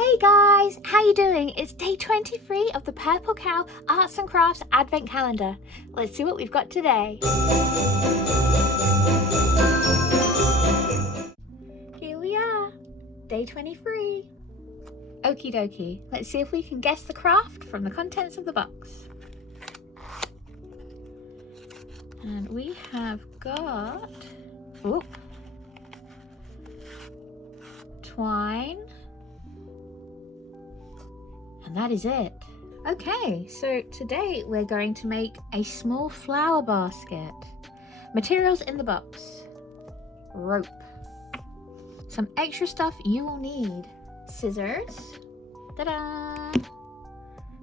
Hey guys, how you doing? It's day 23 of the Purple Cow Arts and Crafts Advent Calendar. Let's see what we've got today. Here we are, day 23. Okie dokie, let's see if we can guess the craft from the contents of the box. And we have got twine. And that is it. Okay, so today we're going to make a small flower basket. Materials in the box: rope, some extra stuff you will need: scissors, ta-da,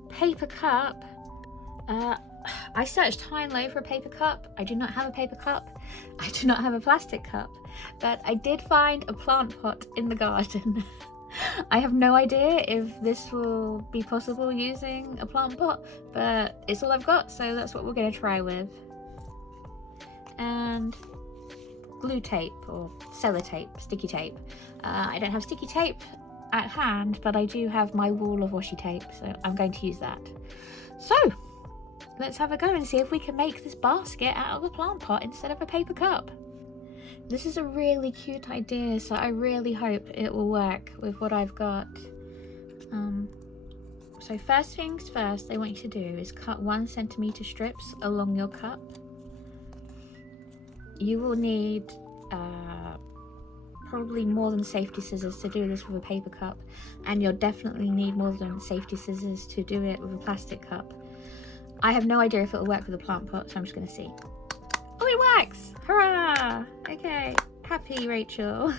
paper cup. I searched high and low for a paper cup. I do not have a paper cup. I do not have a plastic cup, but I did find a plant pot in the garden. I have no idea if this will be possible using a plant pot, but it's all I've got, so that's what we're going to try with. And glue tape or sellotape, sticky tape. I don't have sticky tape at hand, but I do have my wall of washi tape, so I'm going to use that. So let's have a go and see if we can make this basket out of a plant pot instead of a paper cup. This is a really cute idea, so I really hope it will work with what I've got. So first things first, I want you to do is cut 1 centimeter strips along your cup. You will need probably more than safety scissors to do this with a paper cup, and you'll definitely need more than safety scissors to do it with a plastic cup. I have no idea if it will work with a plant pot, so I'm just going to see. Oh, it works! Hurrah! Okay, happy Rachel.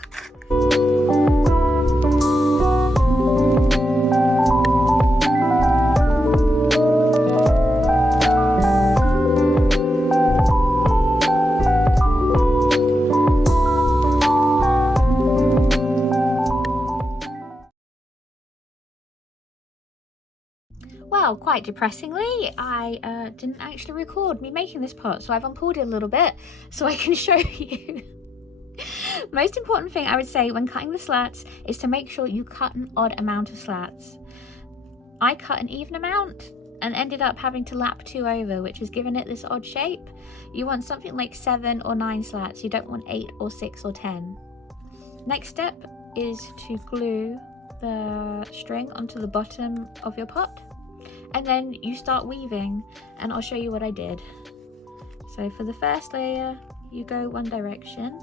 Well, quite depressingly, I didn't actually record me making this pot, so I've unpulled it a little bit so I can show you. Most important thing I would say when cutting the slats is to make sure you cut an odd amount of slats. I cut an even amount and ended up having to lap 2 over, which has given it this odd shape. You want something like 7 or 9 slats. You don't want 8 or 6 or 10. Next step is to glue the string onto the bottom of your pot. And then you start weaving, and I'll show you what I did. So for the first layer, you go one direction.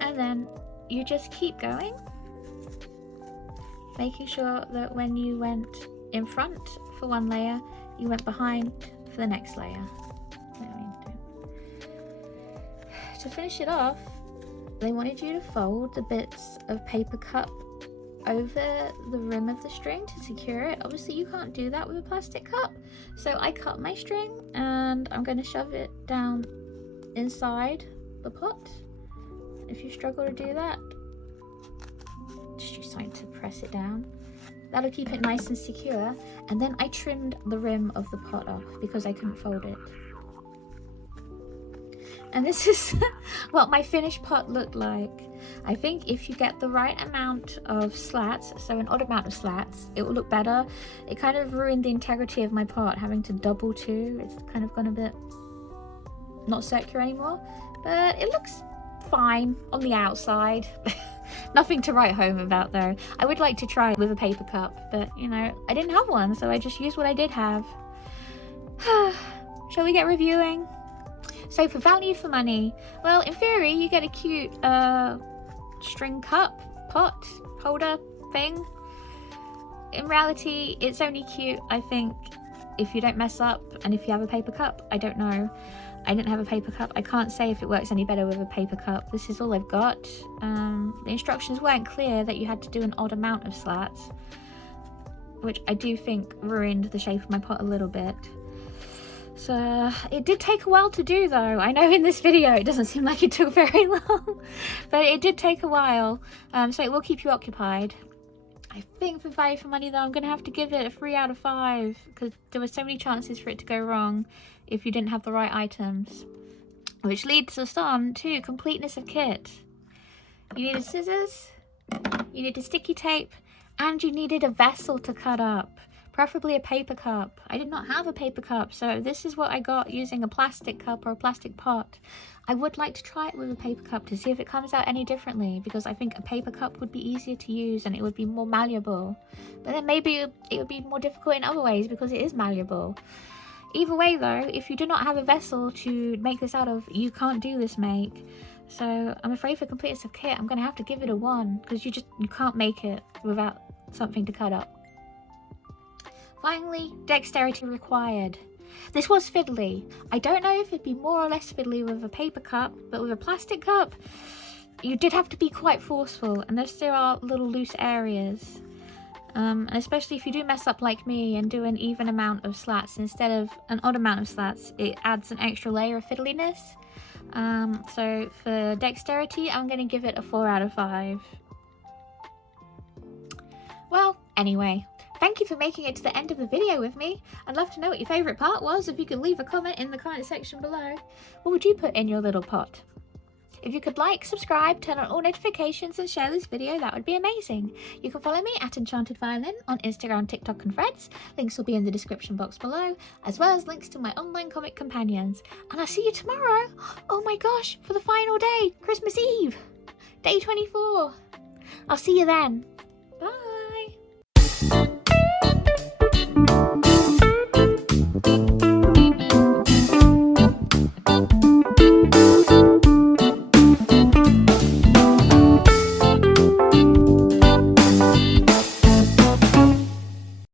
And then you just keep going, making sure that when you went in front for one layer, you went behind for the next layer. To finish it off, they wanted you to fold the bits of paper cup over the rim of the string to secure it. Obviously you can't do that with a plastic cup, so I cut my string and I'm going to shove it down inside the pot. If you struggle to do that, just use something to press it down. That'll keep it nice and secure. And then I trimmed the rim of the pot off because I couldn't fold it. And this is what my finished pot looked like. I think if you get the right amount of slats, so an odd amount of slats, it will look better. It kind of ruined the integrity of my pot, having to double too. It's kind of gone a bit not circular anymore, but it looks fine on the outside. Nothing to write home about though. I would like to try it with a paper cup, but you know, I didn't have one, so I just used what I did have. Shall we get reviewing? So for value for money, well, in theory you get a cute string cup, pot, holder thing. In reality, it's only cute, I think, if you don't mess up and if you have a paper cup. I don't know. I didn't have a paper cup. I can't say if it works any better with a paper cup. This is all I've got. The instructions weren't clear that you had to do an odd amount of slats, which I do think ruined the shape of my pot a little bit. So it did take a while to do though. I know in this video it doesn't seem like it took very long, but it did take a while. So it will keep you occupied. I think for value for money though, I'm going to have to give it a 3 out of 5 because there were so many chances for it to go wrong if you didn't have the right items. Which leads us on to completeness of kit. You needed scissors, you needed sticky tape, and you needed a vessel to cut up. Preferably a paper cup. I did not have a paper cup, so this is what I got using a plastic cup or a plastic pot. I would like to try it with a paper cup to see if it comes out any differently, because I think a paper cup would be easier to use and it would be more malleable. But then maybe it would be more difficult in other ways because it is malleable. Either way though, if you do not have a vessel to make this out of, you can't do this make. So I'm afraid for completeness of kit, I'm going to have to give it a 1 because you can't make it without something to cut up. Finally, dexterity required. This was fiddly. I don't know if it'd be more or less fiddly with a paper cup, but with a plastic cup, you did have to be quite forceful, and there still are little loose areas. And especially if you do mess up like me and do an even amount of slats instead of an odd amount of slats, it adds an extra layer of fiddliness. So for dexterity, I'm going to give it a 4 out of 5. Well, anyway, thank you for making it to the end of the video with me. I'd love to know what your favourite part was. If you could leave a comment in the comment section below. What would you put in your little pot? If you could like, subscribe, turn on all notifications and share this video, that would be amazing. You can follow me at Enchanted Violin on Instagram, TikTok and Threads. Links will be in the description box below, as well as links to my online comic companions. And I'll see you tomorrow. Oh my gosh, for the final day, Christmas Eve, day 24. I'll see you then.